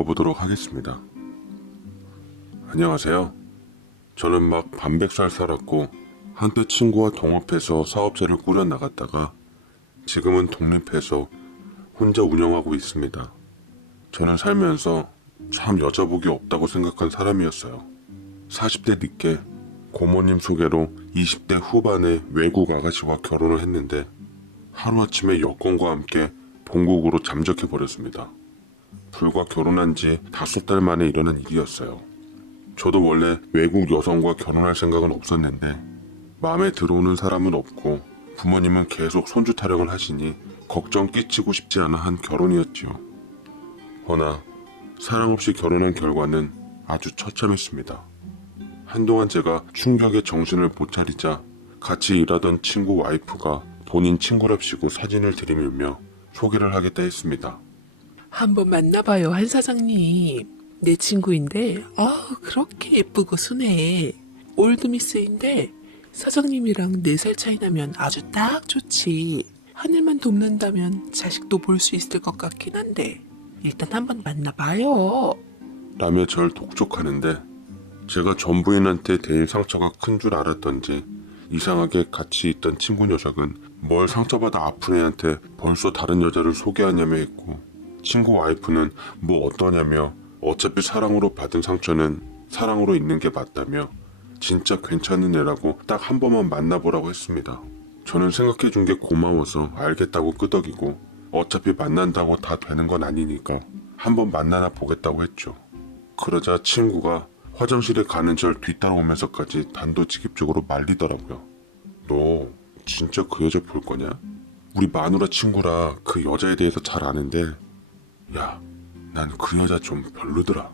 읽어보도록 하겠습니다. 안녕하세요. 저는 막 반백살 살았고 한때 친구와 동업해서 사업자를 꾸려나갔다가 지금은 독립해서 혼자 운영하고 있습니다. 저는 살면서 참 여자복이 없다고 생각한 사람이었어요. 40대 늦게 고모님 소개로 20대 후반에 외국 아가씨와 결혼을 했는데 하루아침에 여권과 함께 본국으로 잠적해버렸습니다. 불과 결혼한 지 5달 만에 일어난 일이었어요. 저도 원래 외국 여성과 결혼할 생각은 없었는데 마음에 들어오는 사람은 없고 부모님은 계속 손주 타령을 하시니 걱정 끼치고 싶지 않아 한 결혼이었지요. 허나 사랑 없이 결혼한 결과는 아주 처참했습니다. 한동안 제가 충격에 정신을 못 차리자 같이 일하던 친구 와이프가 본인 친구랍시고 사진을 들이밀며 소개를 하겠다 했습니다. 한번 만나봐요, 한 사장님. 내 친구인데, 그렇게 예쁘고 순해. 올드미스인데, 사장님이랑 4살 차이 나면 아주 딱 좋지. 하늘만 돕는다면 자식도 볼 수 있을 것 같긴 한데, 일단 한번 만나봐요. 라며 절 독촉하는데 제가 전 부인한테 대일 상처가 큰 줄 알았던지 이상하게 같이 있던 친구 녀석은 뭘 상처받아 아픈 애한테 벌써 다른 여자를 소개하냐며 했고 친구 와이프는 뭐 어떠냐며 어차피 사랑으로 받은 상처는 사랑으로 있는 게 맞다며 진짜 괜찮은 애라고 딱 한 번만 만나보라고 했습니다. 저는 생각해준 게 고마워서 알겠다고 끄덕이고 어차피 만난다고 다 되는 건 아니니까 한번 만나나 보겠다고 했죠. 그러자 친구가 화장실에 가는 절 뒤따라오면서까지 단도직입적으로 말리더라고요. 너 진짜 그 여자 볼 거냐? 우리 마누라 친구라 그 여자에 대해서 잘 아는데 야, 난 그 여자 좀 별로더라.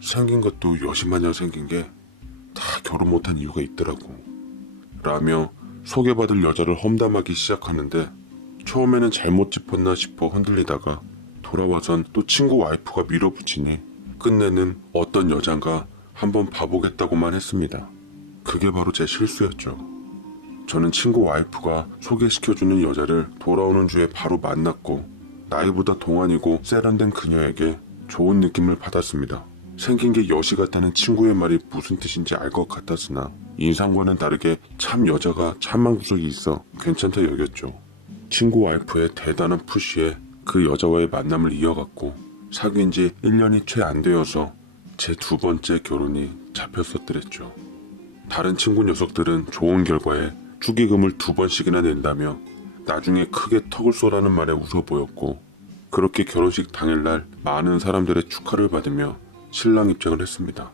생긴 것도 여심하냐 생긴 게 다 결혼 못한 이유가 있더라고. 라며 소개받을 여자를 험담하기 시작하는데 처음에는 잘못 짚었나 싶어 흔들리다가 돌아와선 또 친구 와이프가 밀어붙이니 끝내는 어떤 여잔가 한번 봐보겠다고만 했습니다. 그게 바로 제 실수였죠. 저는 친구 와이프가 소개시켜주는 여자를 돌아오는 주에 바로 만났고 나이보다 동안이고 세련된 그녀에게 좋은 느낌을 받았습니다. 생긴 게 여시 같다는 친구의 말이 무슨 뜻인지 알 것 같았으나 인상과는 다르게 참 여자가 참한 구석이 있어 괜찮다 여겼죠. 친구 와이프의 대단한 푸시에 그 여자와의 만남을 이어갔고 사귄 지 1년이 채 안 되어서 제 2번째 결혼이 잡혔었더랬죠. 다른 친구 녀석들은 좋은 결과에 축의금을 2번씩이나 낸다며 나중에 크게 턱을 쏘라는 말에 웃어 보였고 그렇게 결혼식 당일날 많은 사람들의 축하를 받으며 신랑 입장을 했습니다.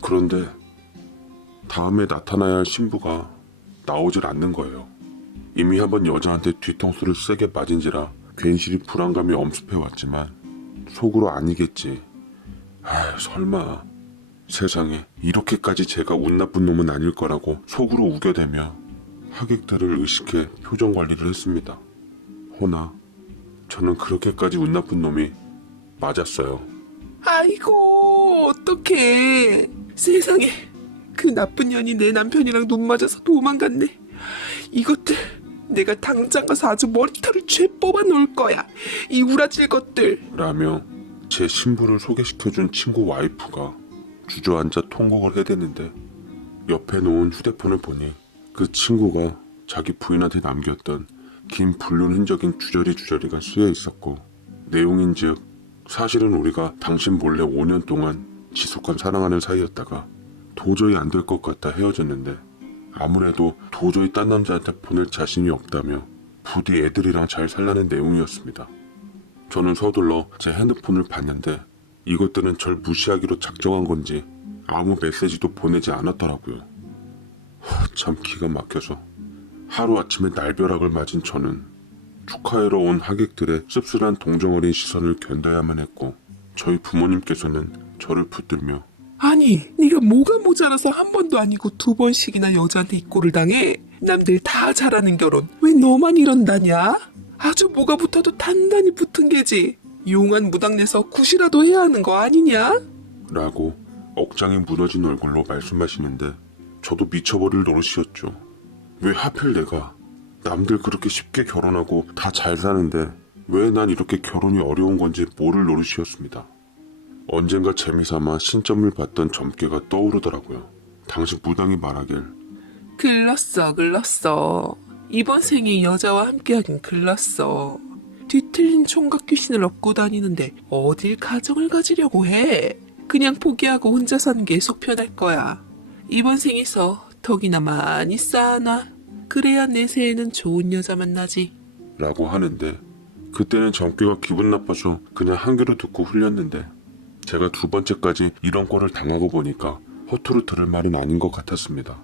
그런데 다음에 나타나야 할 신부가 나오질 않는 거예요. 이미 한번 여자한테 뒤통수를 세게 맞은지라 괜시리 불안감이 엄습해왔지만 속으로 아니겠지. 설마 세상에 이렇게까지 제가 운 나쁜 놈은 아닐 거라고 속으로 우겨대며 하객들을 의식해 표정 관리를 했습니다. 허나 저는 그렇게까지 운 나쁜 놈이 맞았어요. 아이고, 어떡해. 세상에, 그 나쁜 년이 내 남편이랑 눈 맞아서 도망갔네. 이것들 내가 당장 가서 아주 머리털을 죄 뽑아 놓을 거야. 이 우라질 것들. 라며 제 신부를 소개시켜준 친구 와이프가 주저앉아 통곡을 해대는데 옆에 놓은 휴대폰을 보니 그 친구가 자기 부인한테 남겼던 긴 불륜 흔적인 주저리가 쓰여 있었고 내용인즉 사실은 우리가 당신 몰래 5년 동안 지속한 사랑하는 사이였다가 도저히 안 될 것 같아 헤어졌는데 아무래도 도저히 딴 남자한테 보낼 자신이 없다며 부디 애들이랑 잘 살라는 내용이었습니다. 저는 서둘러 제 핸드폰을 봤는데 이것들은 절 무시하기로 작정한 건지 아무 메시지도 보내지 않았더라고요. 참 기가 막혀서 하루아침에 날벼락을 맞은 저는 축하하러 온 하객들의 씁쓸한 동정어린 시선을 견뎌야만 했고 저희 부모님께서는 저를 붙들며 아니, 네가 뭐가 모자라서 한 번도 아니고 2번씩이나 여자한테 입고를 당해? 남들 다 잘하는 결혼 왜 너만 이런다냐? 아주 뭐가 붙어도 단단히 붙은 게지. 용한 무당내서 굿이라도 해야 하는 거 아니냐? 라고 억장이 무너진 얼굴로 말씀하시는데 저도 미쳐버릴 노릇이었죠. 왜 하필 내가 남들 그렇게 쉽게 결혼하고 다 잘 사는데 왜 난 이렇게 결혼이 어려운 건지 모를 노릇이었습니다. 언젠가 재미삼아 신점을 봤던 점괘가 떠오르더라고요. 당시 무당이 말하길 글렀어. 이번 생에 여자와 함께하긴 글렀어. 뒤틀린 총각 귀신을 업고 다니는데 어딜 가정을 가지려고 해. 그냥 포기하고 혼자 사는 게 속 편할 거야. 이번 생에서 덕이나 많이 쌓아놔. 그래야 내 새해는 좋은 여자 만나지. 라고 하는데 그때는 점괘가 기분 나빠서 그냥 한 귀로 듣고 흘렸는데 제가 두 번째까지 이런 꼴을 당하고 보니까 허투루 들을 말은 아닌 것 같았습니다.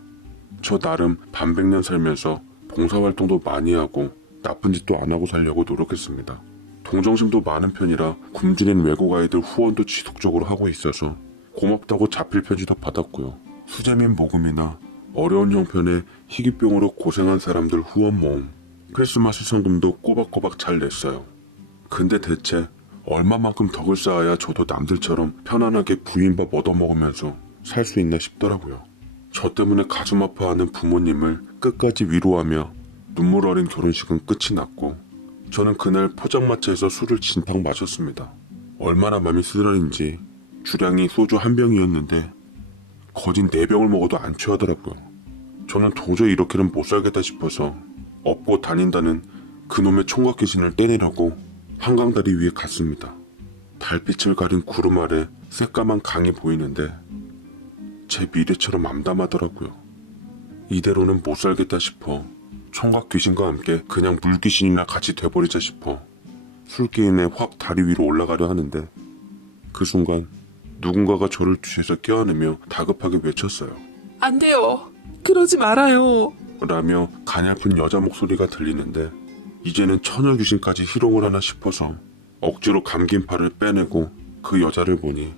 저 나름 반백년 살면서 봉사활동도 많이 하고 나쁜 짓도 안 하고 살려고 노력했습니다. 동정심도 많은 편이라 굶주린 외국 아이들 후원도 지속적으로 하고 있어서 고맙다고 자필 편지도 받았고요. 수재민 모금이나 어려운 형편에 희귀병으로 고생한 사람들 후원 모음, 크리스마스 성금도 꼬박꼬박 잘 냈어요. 근데 대체 얼마만큼 덕을 쌓아야 저도 남들처럼 편안하게 부인밥 얻어먹으면서 살 수 있나 싶더라고요. 저 때문에 가슴 아파하는 부모님을 끝까지 위로하며 눈물 어린 결혼식은 끝이 났고 저는 그날 포장마차에서 술을 진탕 마셨습니다. 얼마나 맘이 쓰라린지 주량이 소주 한 병이었는데 거진 4병을 먹어도 안 취하더라고요. 저는 도저히 이렇게는 못 살겠다 싶어서 업고 다닌다는 그놈의 총각 귀신을 떼내려고 한강다리 위에 갔습니다. 달빛을 가린 구름 아래 새까만 강이 보이는데 제 미래처럼 암담하더라고요. 이대로는 못 살겠다 싶어 총각 귀신과 함께 그냥 물귀신이나 같이 돼버리자 싶어 술기운에 확 다리 위로 올라가려 하는데 그 순간 누군가가 저를 뒤에서 껴안으며 다급하게 외쳤어요. 안 돼요. 그러지 말아요. 라며 가냘픈 여자 목소리가 들리는데 이제는 처녀 귀신까지 희롱을 하나 싶어서 억지로 감긴 팔을 빼내고 그 여자를 보니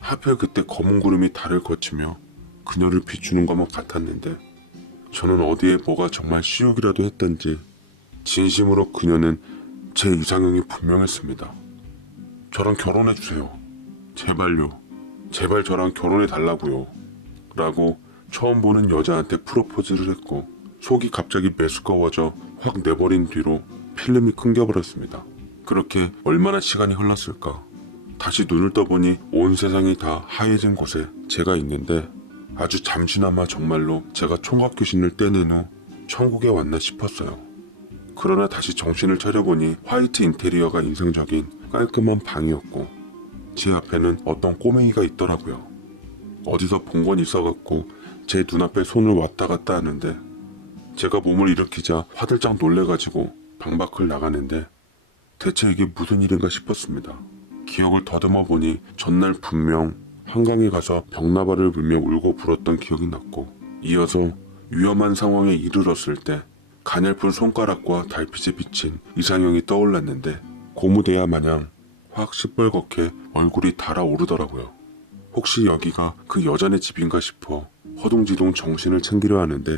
하필 그때 검은 구름이 달을 거치며 그녀를 비추는 것만 같았는데 저는 어디에 뭐가 정말 시욕이라도 했던지 진심으로 그녀는 제 이상형이 분명했습니다. 저랑 결혼해주세요. 제발요. 제발 저랑 결혼해달라고요. 라고 처음 보는 여자한테 프로포즈를 했고 속이 갑자기 메스꺼워져 확 내버린 뒤로 필름이 끊겨버렸습니다. 그렇게 얼마나 시간이 흘렀을까. 다시 눈을 떠보니 온 세상이 다 하얘진 곳에 제가 있는데 아주 잠시나마 정말로 제가 총각 귀신을 떼낸 후 천국에 왔나 싶었어요. 그러나 다시 정신을 차려보니 화이트 인테리어가 인상적인 깔끔한 방이었고 제 앞에는 어떤 꼬맹이가 있더라고요. 어디서 본 건 있어갖고 제 눈앞에 손을 왔다 갔다 하는데 제가 몸을 일으키자 화들짝 놀래가지고 방 밖을 나가는데 대체 이게 무슨 일인가 싶었습니다. 기억을 더듬어 보니 전날 분명 한강에 가서 벽나발을 불며 울고 불었던 기억이 났고 이어서 위험한 상황에 이르렀을 때 가냘픈 손가락과 달빛에 비친 이상형이 떠올랐는데 고무대야 마냥 확 시뻘겋게 얼굴이 달아오르더라고요. 혹시 여기가 그 여자네 집인가 싶어 허둥지둥 정신을 챙기려 하는데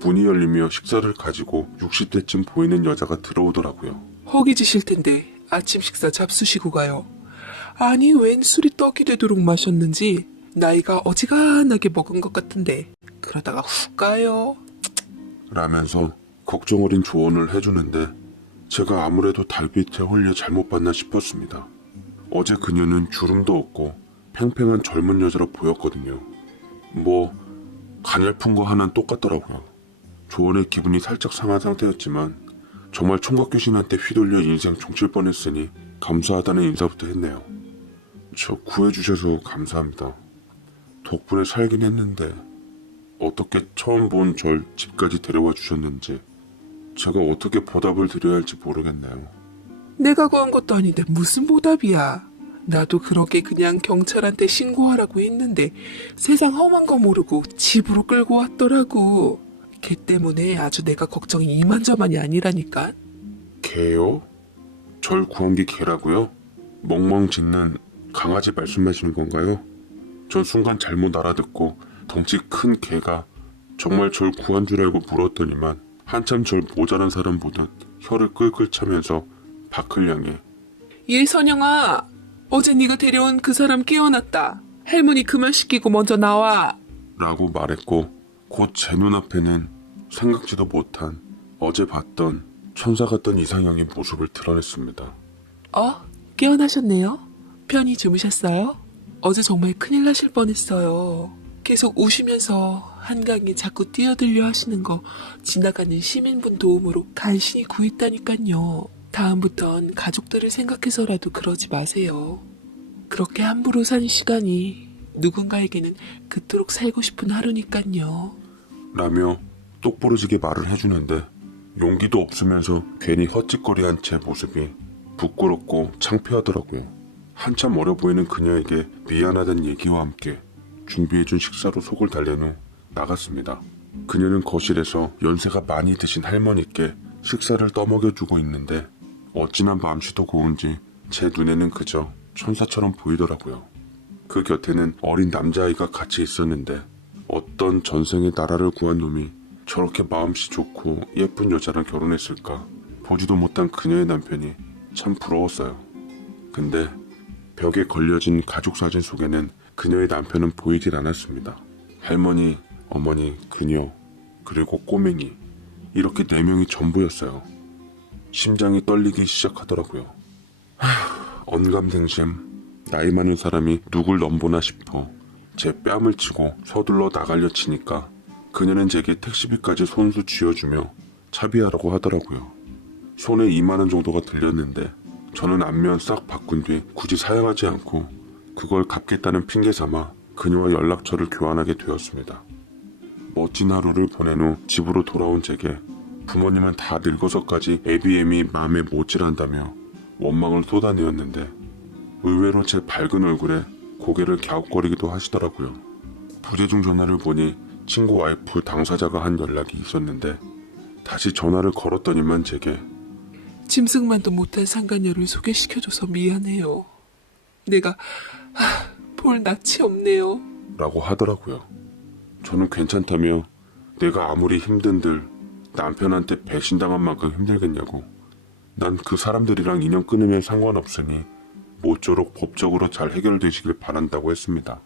문이 열리며 식사를 가지고 60대쯤 보이는 여자가 들어오더라고요. 허기지실 텐데 아침 식사 잡수시고 가요. 아니 웬 술이 떡이 되도록 마셨는지 나이가 어지간하게 먹은 것 같은데 그러다가 훅 가요. 라면서 걱정 어린 조언을 해주는데 제가 아무래도 달빛에 홀려 잘못 봤나 싶었습니다. 어제 그녀는 주름도 없고 팽팽한 젊은 여자로 보였거든요. 뭐 가냘픈 거 하나는 똑같더라고요. 조언의 기분이 살짝 상한 상태였지만 정말 총각 귀신한테 휘둘려 인생 종칠 뻔했으니 감사하다는 인사부터 했네요. 저 구해주셔서 감사합니다. 덕분에 살긴 했는데 어떻게 처음 본 절 집까지 데려와 주셨는지 제가 어떻게 보답을 드려야 할지 모르겠네요. 내가 구한 것도 아닌데 무슨 보답이야. 나도 그렇게 그냥 경찰한테 신고하라고 했는데 세상 험한 거 모르고 집으로 끌고 왔더라고. 걔 때문에 아주 내가 걱정이 이만저만이 아니라니까. 개요? 절 구한 게 개라고요? 멍멍 짖는 강아지 말씀하시는 건가요? 전 순간 잘못 알아듣고 덩치 큰 개가 정말 절 구한 줄 알고 물었더니만 한참 절 모자란 사람 보듯 혀를 끌끌 차면서 밖을 향해 얘 선영아, 어제 네가 데려온 그 사람 깨어났다. 할머니 그만 시키고 먼저 나와. 라고 말했고 곧 제 눈앞에는 생각지도 못한 어제 봤던 천사 같던 이상형의 모습을 드러냈습니다. 깨어나셨네요? 편히 주무셨어요? 어제 정말 큰일 나실 뻔했어요. 계속 우시면서 한강에 자꾸 뛰어들려 하시는 거 지나가는 시민분 도움으로 간신히 구했다니깐요. 다음부턴 가족들을 생각해서라도 그러지 마세요. 그렇게 함부로 산 시간이 누군가에게는 그토록 살고 싶은 하루니깐요. 라며 똑부러지게 말을 해주는데 용기도 없으면서 괜히 헛짓거리한 제 모습이 부끄럽고 창피하더라고요. 한참 어려 보이는 그녀에게 미안하다는 얘기와 함께 준비해준 식사로 속을 달랜 후 나갔습니다. 그녀는 거실에서 연세가 많이 드신 할머니께 식사를 떠먹여주고 있는데 어찌나 맘씨도 고운지 제 눈에는 그저 천사처럼 보이더라고요. 그 곁에는 어린 남자아이가 같이 있었는데 어떤 전생에 나라를 구한 놈이 저렇게 마음씨 좋고 예쁜 여자랑 결혼했을까. 보지도 못한 그녀의 남편이 참 부러웠어요. 근데 벽에 걸려진 가족 사진 속에는 그녀의 남편은 보이질 않았습니다. 할머니, 어머니, 그녀, 그리고 꼬맹이, 이렇게 4명이 전부였어요. 심장이 떨리기 시작하더라고요. 언감생심, 나이 많은 사람이 누굴 넘보나 싶어 제 뺨을 치고 서둘러 나가려 치니까 그녀는 제게 택시비까지 손수 쥐어주며 차비하라고 하더라고요. 손에 2만 원 정도가 들렸는데 저는 안면 싹 바꾼 뒤 굳이 사용하지 않고 그걸 갚겠다는 핑계 삼아 그녀와 연락처를 교환하게 되었습니다. 멋진 하루를 보낸 후 집으로 돌아온 제게 부모님은 다 늙어서까지 애비애미 마음에 못질한다며 원망을 쏟아내었는데 의외로 제 밝은 얼굴에 고개를 갸웃거리기도 하시더라고요. 부재중 전화를 보니 친구 와이프 당사자가 한 연락이 있었는데 다시 전화를 걸었더니만 제게 짐승만도 못한 상간녀를 소개시켜줘서 미안해요. 내가 볼 낯이 없네요. 라고 하더라고요. 저는 괜찮다며 내가 아무리 힘든들 남편한테 배신당한 만큼 힘들겠냐고. 난 그 사람들이랑 인연 끊으면 상관없으니 모쪼록 법적으로 잘 해결되시길 바란다고 했습니다.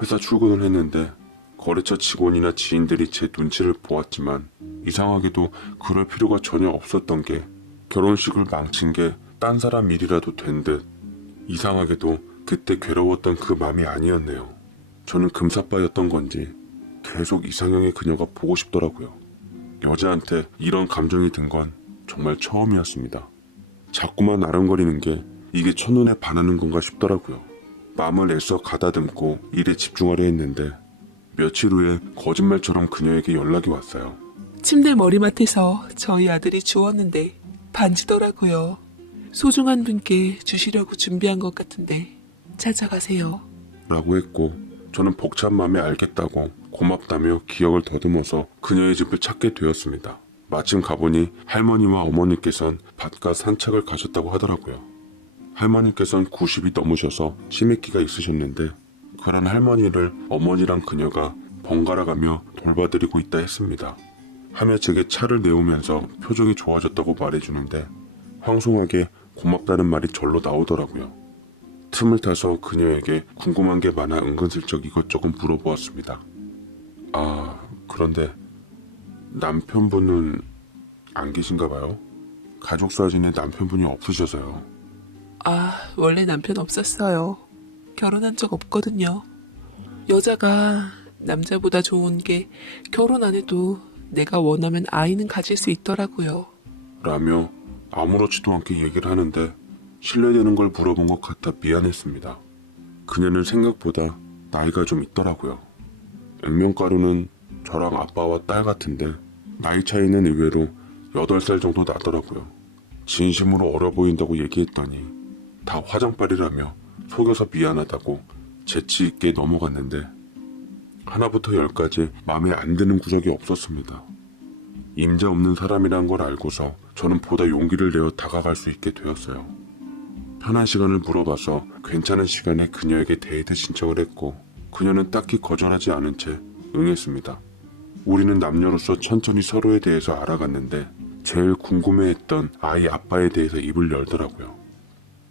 회사 출근을 했는데 거래처 직원이나 지인들이 제 눈치를 보았지만 이상하게도 그럴 필요가 전혀 없었던 게 결혼식을 망친 게 딴 사람 일이라도 된 듯 이상하게도 그때 괴로웠던 그 맘이 아니었네요. 저는 금사빠였던 건지 계속 이상형의 그녀가 보고 싶더라고요. 여자한테 이런 감정이 든 건 정말 처음이었습니다. 자꾸만 아른거리는 게 이게 첫눈에 반하는 건가 싶더라고요. 마음을 애써 가다듬고 일에 집중하려 했는데 며칠 후에 거짓말처럼 그녀에게 연락이 왔어요. 침대 머리맡에서 저희 아들이 주웠는데 반지더라고요. 소중한 분께 주시려고 준비한 것 같은데 찾아가세요. 라고 했고 저는 벅찬 마음에 알겠다고 고맙다며 기억을 더듬어서 그녀의 집을 찾게 되었습니다. 마침 가보니 할머니와 어머니께선 바깥 산책을 가셨다고 하더라고요. 할머니께선 90이 넘으셔서 치매기가 있으셨는데 그런 할머니를 어머니랑 그녀가 번갈아가며 돌봐드리고 있다 했습니다. 하며 제게 차를 내오면서 표정이 좋아졌다고 말해주는데 황송하게 고맙다는 말이 절로 나오더라고요. 틈을 타서 그녀에게 궁금한 게 많아 은근슬쩍 이것저것 물어보았습니다. 그런데 남편분은 안 계신가 봐요? 가족 사진에 남편분이 없으셔서요. 원래 남편 없었어요. 결혼한 적 없거든요. 여자가 남자보다 좋은 게 결혼 안 해도 내가 원하면 아이는 가질 수 있더라고요. 라며 아무렇지도 않게 얘기를 하는데 신뢰되는 걸 물어본 것 같아 미안했습니다. 그녀는 생각보다 나이가 좀 있더라고요. 액면가루는 저랑 아빠와 딸 같은데 나이 차이는 의외로 8살 정도 나더라고요. 진심으로 어려 보인다고 얘기했더니 다 화장빨이라며 속여서 미안하다고 재치 있게 넘어갔는데 하나부터 10까지 마음에 안 드는 구석이 없었습니다. 임자 없는 사람이란 걸 알고서 저는 보다 용기를 내어 다가갈 수 있게 되었어요. 편한 시간을 물어봐서 괜찮은 시간에 그녀에게 데이트 신청을 했고 그녀는 딱히 거절하지 않은 채 응했습니다. 우리는 남녀로서 천천히 서로에 대해서 알아갔는데 제일 궁금해했던 아이 아빠에 대해서 입을 열더라고요.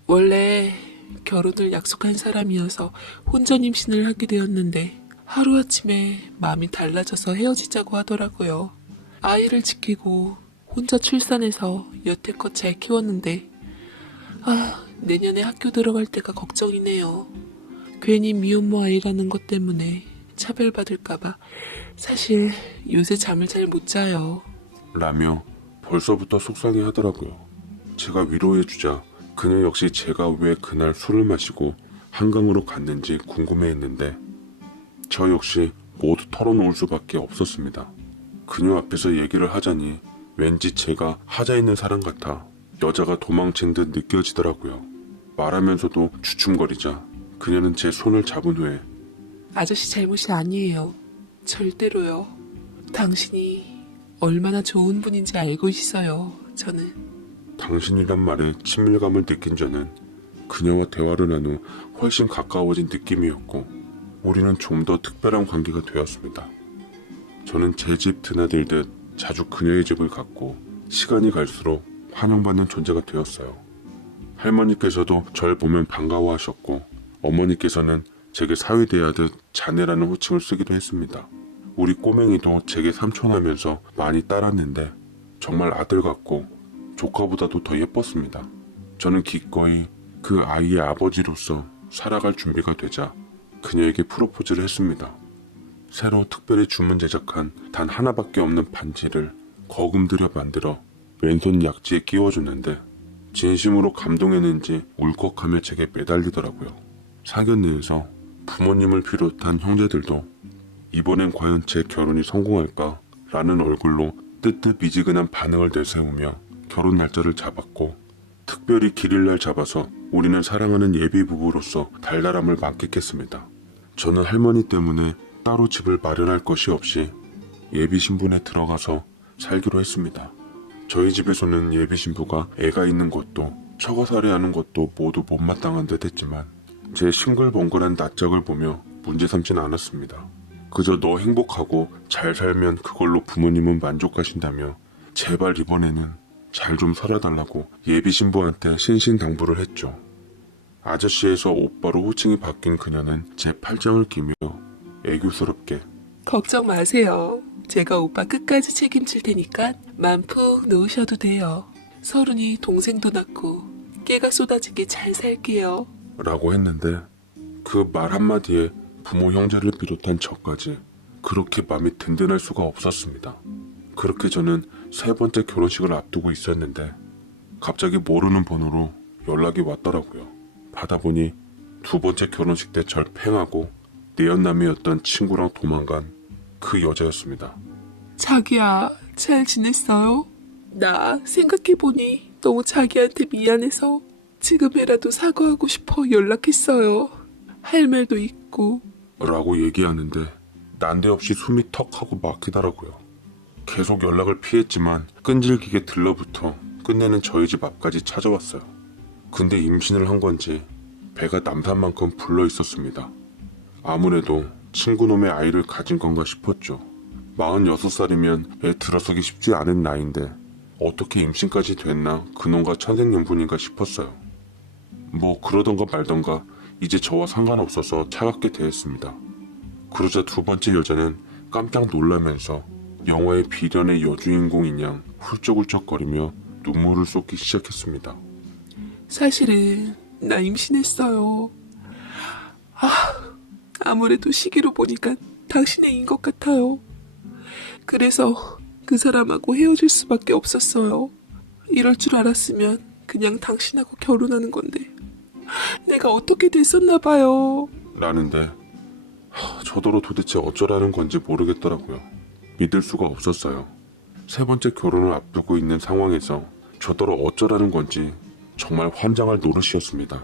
원래 결혼을 약속한 사람이어서 혼전 임신을 하게 되었는데 하루아침에 마음이 달라져서 헤어지자고 하더라고요. 아이를 지키고 혼자 출산해서 여태껏 잘 키웠는데 내년에 학교 들어갈 때가 걱정이네요. 괜히 미혼모 아이라는 것 때문에 차별받을까봐 사실 요새 잠을 잘 못 자요. 라며 벌써부터 속상해 하더라고요. 제가 위로해주자 그녀 역시 제가 왜 그날 술을 마시고 한강으로 갔는지 궁금해했는데 저 역시 모두 털어놓을 수밖에 없었습니다. 그녀 앞에서 얘기를 하자니 왠지 제가 하자 있는 사람 같아 여자가 도망친 듯 느껴지더라고요. 말하면서도 주춤거리자 그녀는 제 손을 잡은 후에 아저씨 잘못이 아니에요. 절대로요. 당신이 얼마나 좋은 분인지 알고 있어요. 저는. 당신이란 말에 친밀감을 느낀 저는 그녀와 대화를 한 후 훨씬 가까워진 느낌이었고 우리는 좀 더 특별한 관계가 되었습니다. 저는 제 집 드나들듯 자주 그녀의 집을 갔고 시간이 갈수록 환영받는 존재가 되었어요. 할머니께서도 절 보면 반가워하셨고 어머니께서는 제게 사위대하듯 자네라는 호칭을 쓰기도 했습니다. 우리 꼬맹이도 제게 삼촌하면서 많이 따랐는데 정말 아들 같고 조카보다도 더 예뻤습니다. 저는 기꺼이 그 아이의 아버지로서 살아갈 준비가 되자 그녀에게 프로포즈를 했습니다. 새로 특별히 주문 제작한 단 하나밖에 없는 반지를 거금 들여 만들어 왼손 약지에 끼워줬는데 진심으로 감동했는지 울컥하며 제게 매달리더라고요. 사견내에서 부모님을 비롯한 형제들도 이번엔 과연 제 결혼이 성공할까? 라는 얼굴로 뜨뜻미지근한 반응을 내세우며 결혼 날짜를 잡았고 특별히 길일날 잡아서 우리는 사랑하는 예비부부로서 달달함을 만끽했습니다. 저는 할머니 때문에 따로 집을 마련할 것이 없이 예비신분에 들어가서 살기로 했습니다. 저희 집에서는 예비신부가 애가 있는 것도 처가살이하는 것도 모두 못마땅한 듯 했지만 제 싱글벙글한 낯짝을 보며 문제 삼진 않았습니다. 그저 너 행복하고 잘 살면 그걸로 부모님은 만족하신다며 제발 이번에는 잘 좀 살아달라고 예비신부한테 신신당부를 했죠. 아저씨에서 오빠로 호칭이 바뀐 그녀는 제 팔짱을 끼며 애교스럽게 걱정 마세요. 제가 오빠 끝까지 책임질 테니까 맘 푹 놓으셔도 돼요. 서른이 동생도 낳고 깨가 쏟아지게 잘 살게요. 라고 했는데 그 말 한마디에 부모 형제를 비롯한 저까지 그렇게 마음이 든든할 수가 없었습니다. 그렇게 저는 세 번째 결혼식을 앞두고 있었는데 갑자기 모르는 번호로 연락이 왔더라고요. 받아보니 두 번째 결혼식 때 절 팽하고 내연남이었던 친구랑 도망간 그 여자였습니다. 자기야, 잘 지냈어요? 나 생각해보니 너무 자기한테 미안해서 지금이라도 사과하고 싶어 연락했어요. 할 말도 있고. 라고 얘기하는데 난데없이 숨이 턱 하고 막히더라고요. 계속 연락을 피했지만 끈질기게 들러붙어 끝내는 저희 집 앞까지 찾아왔어요. 근데 임신을 한 건지 배가 남산만큼 불러 있었습니다. 아무래도 친구놈의 아이를 가진 건가 싶었죠. 46살이면 애 들어서기 쉽지 않은 나이인데 어떻게 임신까지 됐나 그놈과 천생연분인가 싶었어요. 뭐 그러던가 말던가 이제 저와 상관없어서 차갑게 대했습니다. 그러자 두 번째 여자는 깜짝 놀라면서 영화의 비련의 여주인공인 양 훌쩍훌쩍거리며 눈물을 쏟기 시작했습니다. 사실은 나 임신했어요. 아무래도 시기로 보니까 당신의 인 것 같아요. 그래서 그 사람하고 헤어질 수밖에 없었어요. 이럴 줄 알았으면 그냥 당신하고 결혼하는 건데 내가 어떻게 됐었나 봐요. 라는데 저더러 도대체 어쩌라는 건지 모르겠더라고요. 믿을 수가 없었어요. 세 번째 결혼을 앞두고 있는 상황에서 저더러 어쩌라는 건지 정말 환장할 노릇이었습니다.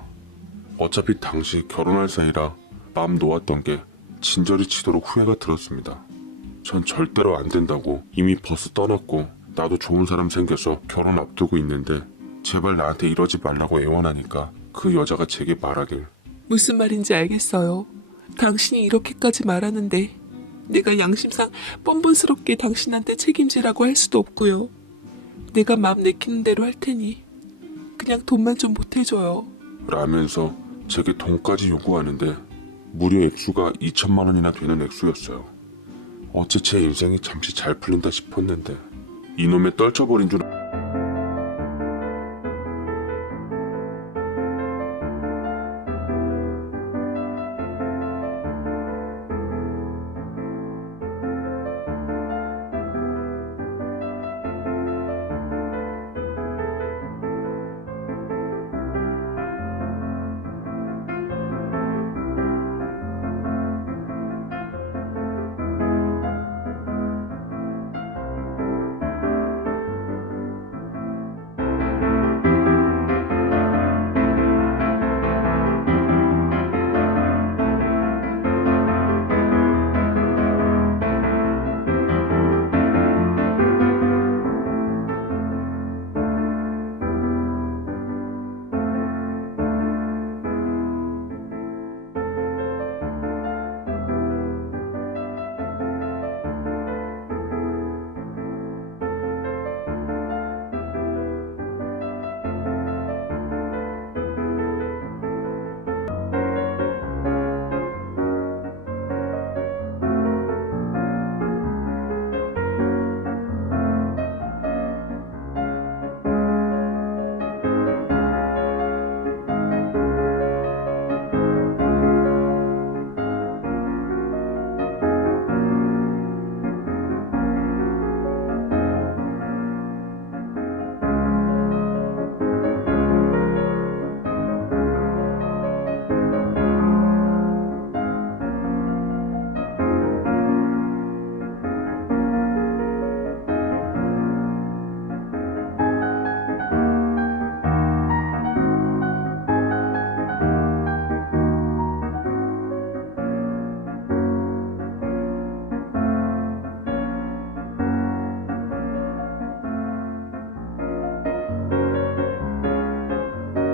어차피 당시 결혼할 사이라 마음 놓았던 게 진저리 치도록 후회가 들었습니다. 전 절대로 안 된다고 이미 벌써 떠났고 나도 좋은 사람 생겨서 결혼 앞두고 있는데 제발 나한테 이러지 말라고 애원하니까 그 여자가 제게 말하길 무슨 말인지 알겠어요. 당신이 이렇게까지 말하는데 내가 양심상 뻔뻔스럽게 당신한테 책임지라고 할 수도 없고요. 내가 마음 내키는 대로 할 테니 그냥 돈만 좀 보태줘요. 라면서 제게 돈까지 요구하는데 무려 액수가 2천만 원이나 되는 액수였어요. 어째 제 인생이 잠시 잘 풀린다 싶었는데 이놈의 떨쳐버린 줄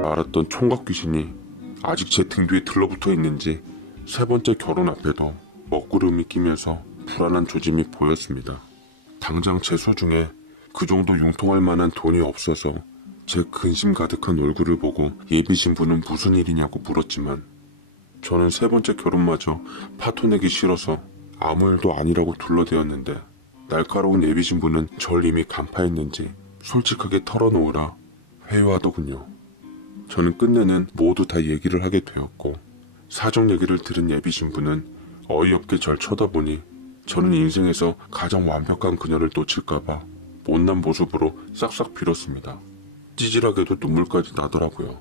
알았던 총각 귀신이 아직 제 등 뒤에 들러붙어 있는지 세 번째 결혼 앞에도 먹구름이 끼면서 불안한 조짐이 보였습니다. 당장 제 소중에 그 정도 융통할 만한 돈이 없어서 제 근심 가득한 얼굴을 보고 예비 신부는 무슨 일이냐고 물었지만 저는 세 번째 결혼마저 파토내기 싫어서 아무 일도 아니라고 둘러대었는데 날카로운 예비 신부는 절 이미 간파했는지 솔직하게 털어놓으라 회유하더군요. 저는 끝내는 모두 다 얘기를 하게 되었고 사정 얘기를 들은 예비 신부는 어이없게 절 쳐다보니 저는 인생에서 가장 완벽한 그녀를 놓칠까봐 못난 모습으로 싹싹 빌었습니다. 찌질하게도 눈물까지 나더라고요.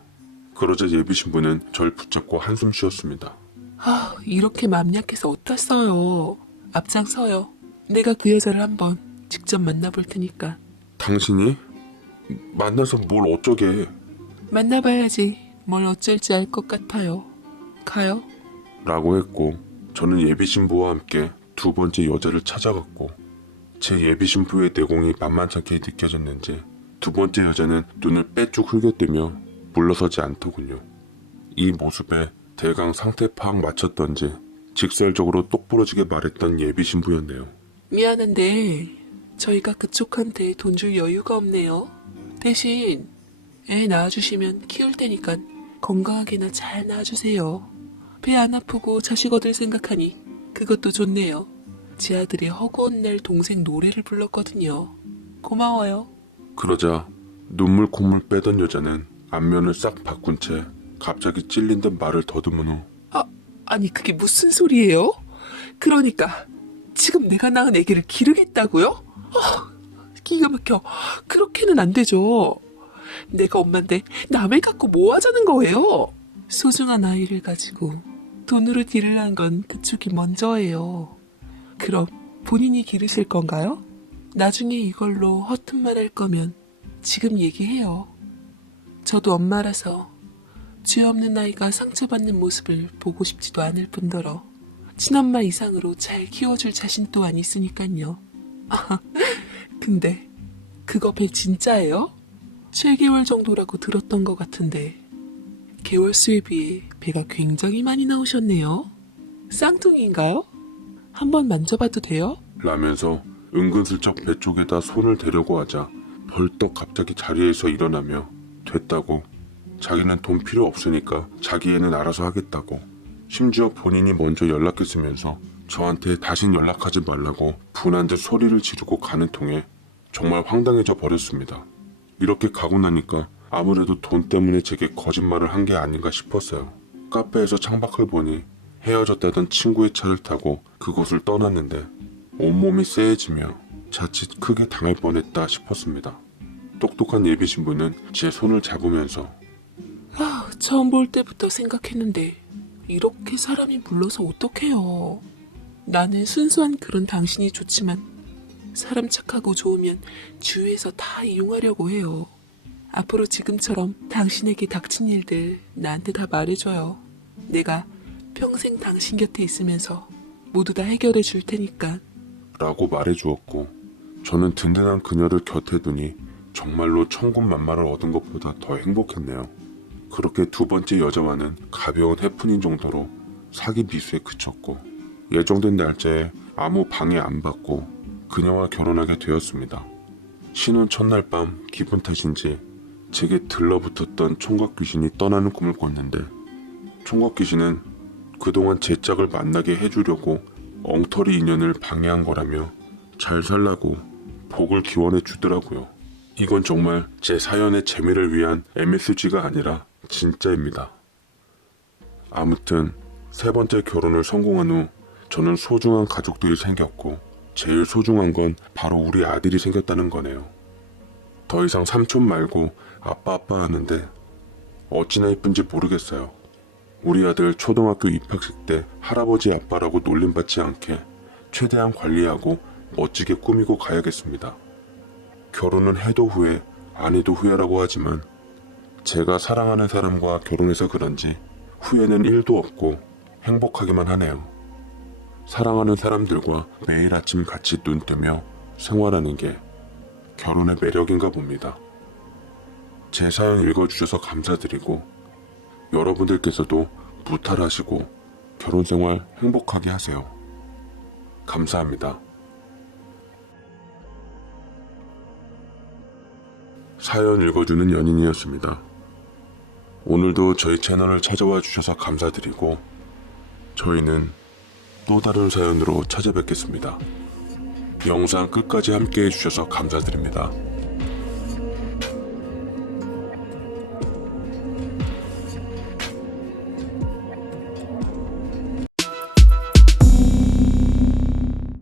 그러자 예비 신부는 절 붙잡고 한숨 쉬었습니다. 아, 이렇게 맘 약해서 어떻어요. 앞장서요. 내가 그 여자를 한번 직접 만나볼 테니까. 당신이? 만나서 뭘 어쩌게? 만나봐야지 뭘 어쩔지 알 것 같아요. 가요. 라고 했고 저는 예비 신부와 함께 두 번째 여자를 찾아갔고 제 예비 신부의 내공이 만만찮게 느껴졌는지 두 번째 여자는 눈을 빼쭉 흘겨대며 물러서지 않더군요. 이 모습에 대강 상태 파악 마쳤던지 직설적으로 똑부러지게 말했던 예비 신부였네요. 미안한데 저희가 그쪽한테 돈 줄 여유가 없네요. 대신 애 낳아주시면 키울 테니까 건강하게나 잘 낳아주세요. 배 안 아프고 자식 얻을 생각하니 그것도 좋네요. 제 아들이 허구한 날 동생 노래를 불렀거든요. 고마워요. 그러자 눈물 콧물 빼던 여자는 안면을 싹 바꾼 채 갑자기 찔린 듯 말을 더듬은 후 아니 그게 무슨 소리예요? 그러니까 지금 내가 낳은 아기를 기르겠다고요? 기가 막혀. 그렇게는 안 되죠. 내가 엄마인데 남을 갖고 뭐 하자는 거예요? 소중한 아이를 가지고 돈으로 기르란 건 그쪽이 먼저예요. 그럼 본인이 기르실 건가요? 나중에 이걸로 허튼 말 할 거면 지금 얘기해요. 저도 엄마라서 죄 없는 아이가 상처받는 모습을 보고 싶지도 않을 뿐더러 친엄마 이상으로 잘 키워줄 자신 또한 있으니깐요. 근데 그거 배 진짜예요? 7개월 정도라고 들었던 것 같은데 개월수에 비해 배가 굉장히 많이 나오셨네요. 쌍둥이인가요? 한번 만져봐도 돼요? 라면서 은근슬쩍 배 쪽에다 손을 대려고 하자 벌떡 갑자기 자리에서 일어나며 됐다고 자기는 돈 필요 없으니까 자기 애는 알아서 하겠다고 심지어 본인이 먼저 연락했으면서 저한테 다신 연락하지 말라고 분한 듯 소리를 지르고 가는 통에 정말 황당해져 버렸습니다. 이렇게 가고 나니까 아무래도 돈 때문에 제게 거짓말을 한 게 아닌가 싶었어요. 카페에서 창밖을 보니 헤어졌다던 친구의 차를 타고 그곳을 떠났는데 온몸이 쎄해지며 자칫 크게 당할 뻔했다 싶었습니다. 똑똑한 예비 신부는 제 손을 잡으면서 처음 볼 때부터 생각했는데 이렇게 사람이 물러서 어떡해요. 나는 순수한 그런 당신이 좋지만 사람 착하고 좋으면 주위에서 다 이용하려고 해요. 앞으로 지금처럼 당신에게 닥친 일들 나한테 다 말해줘요. 내가 평생 당신 곁에 있으면서 모두 다 해결해 줄 테니까. 라고 말해주었고 저는 든든한 그녀를 곁에 두니 정말로 천군만마를 얻은 것보다 더 행복했네요. 그렇게 두 번째 여자와는 가벼운 해프닝 정도로 사기 미수에 그쳤고 예정된 날짜에 아무 방해 안 받고 그녀와 결혼하게 되었습니다. 신혼 첫날 밤 기분 탓인지 제게 들러붙었던 총각 귀신이 떠나는 꿈을 꿨는데 총각 귀신은 그동안 제 짝을 만나게 해주려고 엉터리 인연을 방해한 거라며 잘 살라고 복을 기원해 주더라고요. 이건 정말 제 사연의 재미를 위한 MSG가 아니라 진짜입니다. 아무튼 세 번째 결혼을 성공한 후 저는 소중한 가족들이 생겼고 제일 소중한 건 바로 우리 아들이 생겼다는 거네요. 더 이상 삼촌 말고 아빠 하는데 어찌나 이쁜지 모르겠어요. 우리 아들 초등학교 입학식 때 할아버지 아빠라고 놀림받지 않게 최대한 관리하고 멋지게 꾸미고 가야겠습니다. 결혼은 해도 후회, 안 해도 후회라고 하지만 제가 사랑하는 사람과 결혼해서 그런지 후회는 1도 없고 행복하기만 하네요. 사랑하는 사람들과 매일 아침 같이 눈 뜨며 생활하는 게 결혼의 매력인가 봅니다. 제 사연 읽어주셔서 감사드리고 여러분들께서도 무탈하시고 결혼생활 행복하게 하세요. 감사합니다. 사연 읽어주는 연인이었습니다. 오늘도 저희 채널을 찾아와 주셔서 감사드리고 저희는 또 다른 사연으로 찾아뵙겠습니다. 영상 끝까지 함께 해주셔서 감사드립니다.